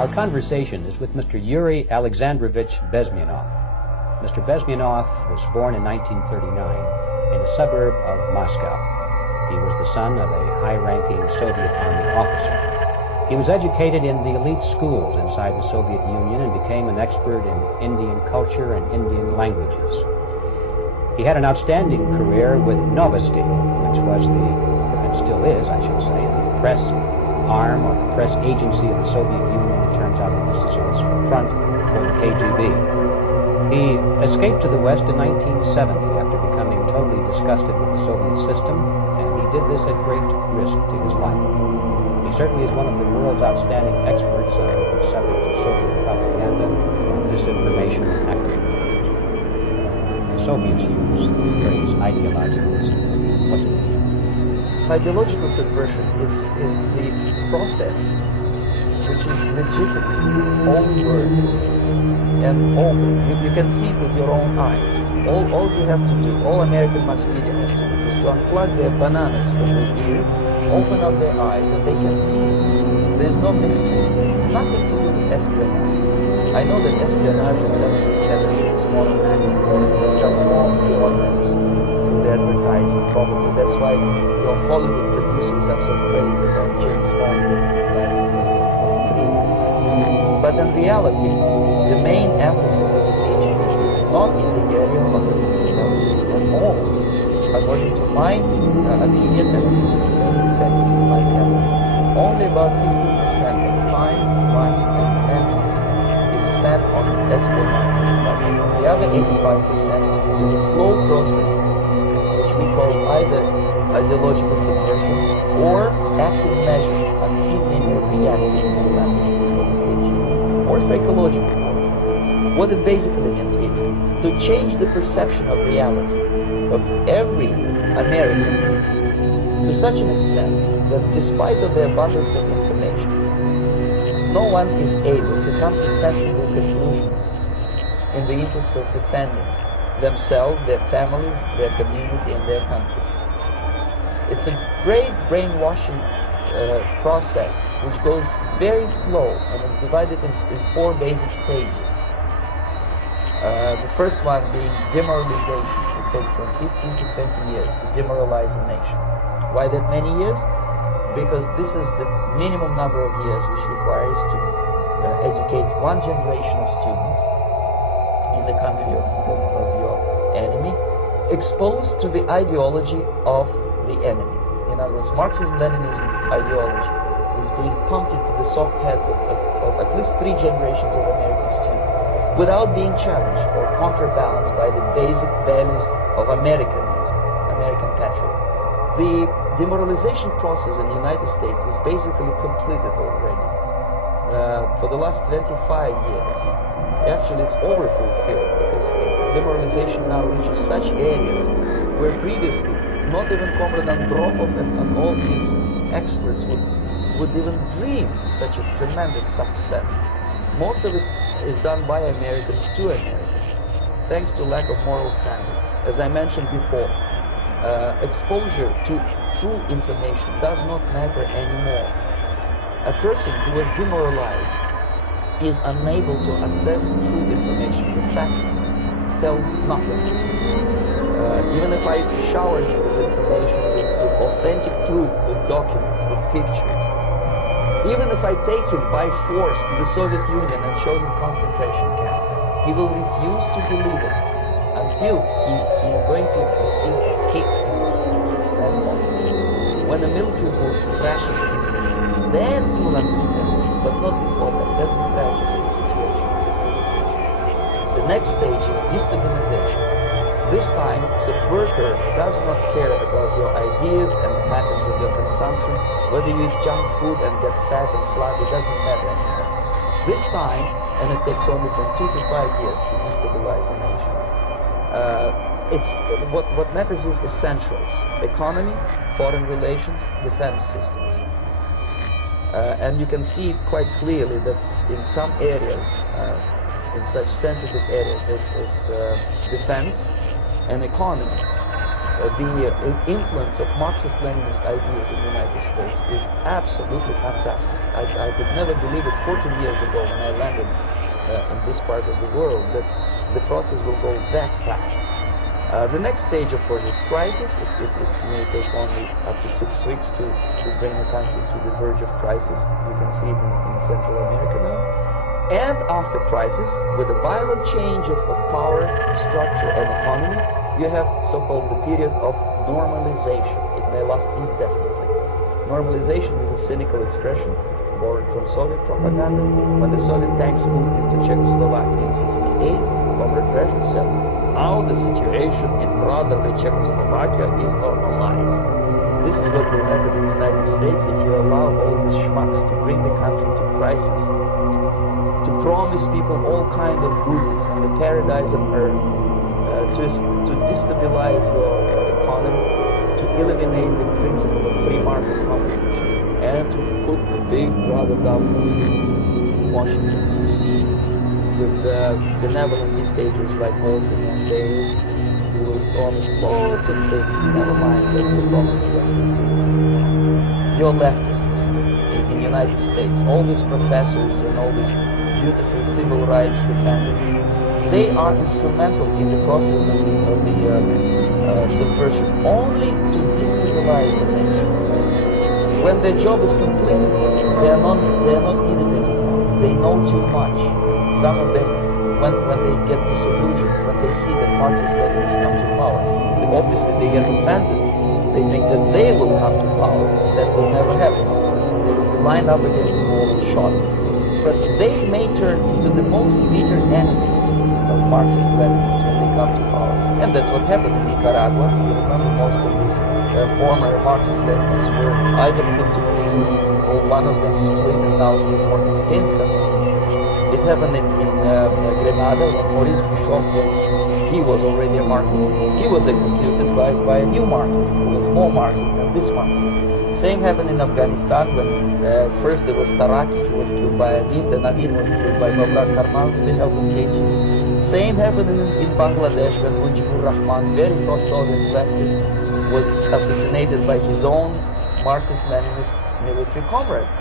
Our conversation is with Mr. Yuri Alexandrovich Bezmenov. Mr. Bezmenov was born in 1939 in a suburb of Moscow. He was the son of a high-ranking Soviet Army officer. He was educated in the elite schools inside the Soviet Union and became an expert in Indian culture and Indian languages. He had an outstanding career with Novosti, which was and still is, I should say, the press arm or the press agency of the Soviet Union. It turns out that this is also a front for the KGB. He escaped to the West in 1970 after becoming totally disgusted with the Soviet system, and he did this at great risk to his life. He certainly is one of the world's outstanding experts on the subject of Soviet propaganda and disinformation activities. The Soviets use the phrase ideological subversion. What do you mean? Ideological subversion is the process which is legitimate, overt, and open. You can see it with your own eyes. All you have to do, all American mass media has to do, is to unplug their bananas from their ears, open up their eyes, and they can see it. There's no mystery. There's nothing to do with espionage. I know that espionage intelligence gathering is more romantic. It sells more deodorants through the advertising, probably. That's why your Hollywood producers are so crazy about James Bond freeze. But in reality, the main emphasis of the KGB is not in the area of intelligence at all. According to my opinion and opinion of many defenders in my cabinet, only about 15% of time, money, and manpower is spent on espionage reception. The other 85% is a slow process which we call either ideological subversion or active measures, actively reacting to the language of the KGB, or psychological warfare. What it basically means is to change the perception of reality of every American to such an extent that despite of the abundance of information, no one is able to come to sensible conclusions in the interests of defending themselves, their families, their community, and their country. It's a great brainwashing process which goes very slow, and it's divided in four basic stages. The first one being demoralization. It takes from 15 to 20 years to demoralize a nation. Why that many years? Because this is the minimum number of years which requires to educate one generation of students in the country of your enemy, exposed to the ideology of the enemy. In other words, Marxism-Leninism ideology is being pumped into the soft heads of at least 3 generations of American students without being challenged or counterbalanced by the basic values of Americanism, American patriotism. The demoralization process in the United States is basically completed already. For the last 25 years, actually it's overfulfilled, because demoralization now reaches such areas where previously not even Comrade Andropov and all his experts would even dream such a tremendous success. Most of it is done by Americans to Americans, thanks to lack of moral standards. As I mentioned before, exposure to true information does not matter anymore. A person who was demoralized is unable to assess true information. The facts tell nothing to him. Even if I shower him with information, with authentic proof, with documents, with pictures, even if I take him by force to the Soviet Union and show him concentration camp, he will refuse to believe it until he is going to receive a kick in his fat bottom. When a military boat crashes his plane, then he will understand, but not before that. That's the tragedy of the situation. The next stage is destabilization. This time, subverter does not care about your ideas and the patterns of your consumption, whether you eat junk food and get fat and flabby, it doesn't matter anymore. This time, and it takes only from 2 to 5 years to destabilize a nation, what matters is essentials: economy, foreign relations, defense systems. And you can see it quite clearly that in some areas, in such sensitive areas as defense and economy, the influence of Marxist-Leninist ideas in the United States is absolutely fantastic. I could never believe it 14 years ago when I landed in this part of the world that the process will go that fast. The next stage, of course, is crisis. It may take only up to 6 weeks to bring a country to the verge of crisis. You can see it in Central America now. And after crisis, with a violent change of power, structure, and economy, you have so-called the period of normalization. It may last indefinitely. Normalization is a cynical expression borrowed from Soviet propaganda. When the Soviet tanks moved into Czechoslovakia in '68, Comrade Brezhnev said, now the situation in brotherly Czechoslovakia is normalized. This is what will happen in the United States if you allow all these schmucks to bring the country to crisis, to promise people all kinds of goodies and the paradise on earth, to destabilize your economy, to eliminate the principle of free market competition, and to put a big brother government in Washington D.C. with benevolent dictators like Bolton and Bailey, who will promise lots of things. Never mind that the promises are fulfilled. Your leftists in the United States, all these professors and all these beautiful civil rights defenders, they are instrumental in the process of the subversion only to destabilize the nation. When their job is completed, they are not needed anymore. They know too much. Some of them, when they get disillusioned, when they see that Marxist-Leninists come to power, obviously they get offended. They think that they will come to power. That will never happen, of course. They will be lined up against the wall and shot. But they may turn into the most bitter enemies of Marxist-Leninists when they come to power. And that's what happened in Nicaragua. You remember most of these former Marxist-Leninists were either put to prison or one of them split and now he's working against them, for instance. It happened in Grenada when Maurice Bishop was already a Marxist. He was executed by a new Marxist who was more Marxist than this Marxist. Same happened in Afghanistan when first there was Taraki, he was killed by Amin, then Amin was killed by Babrak Karmal with the help of KGB. Same happened in Bangladesh when Mujibur Rahman, very pro-Soviet leftist, was assassinated by his own Marxist-Leninist military comrades.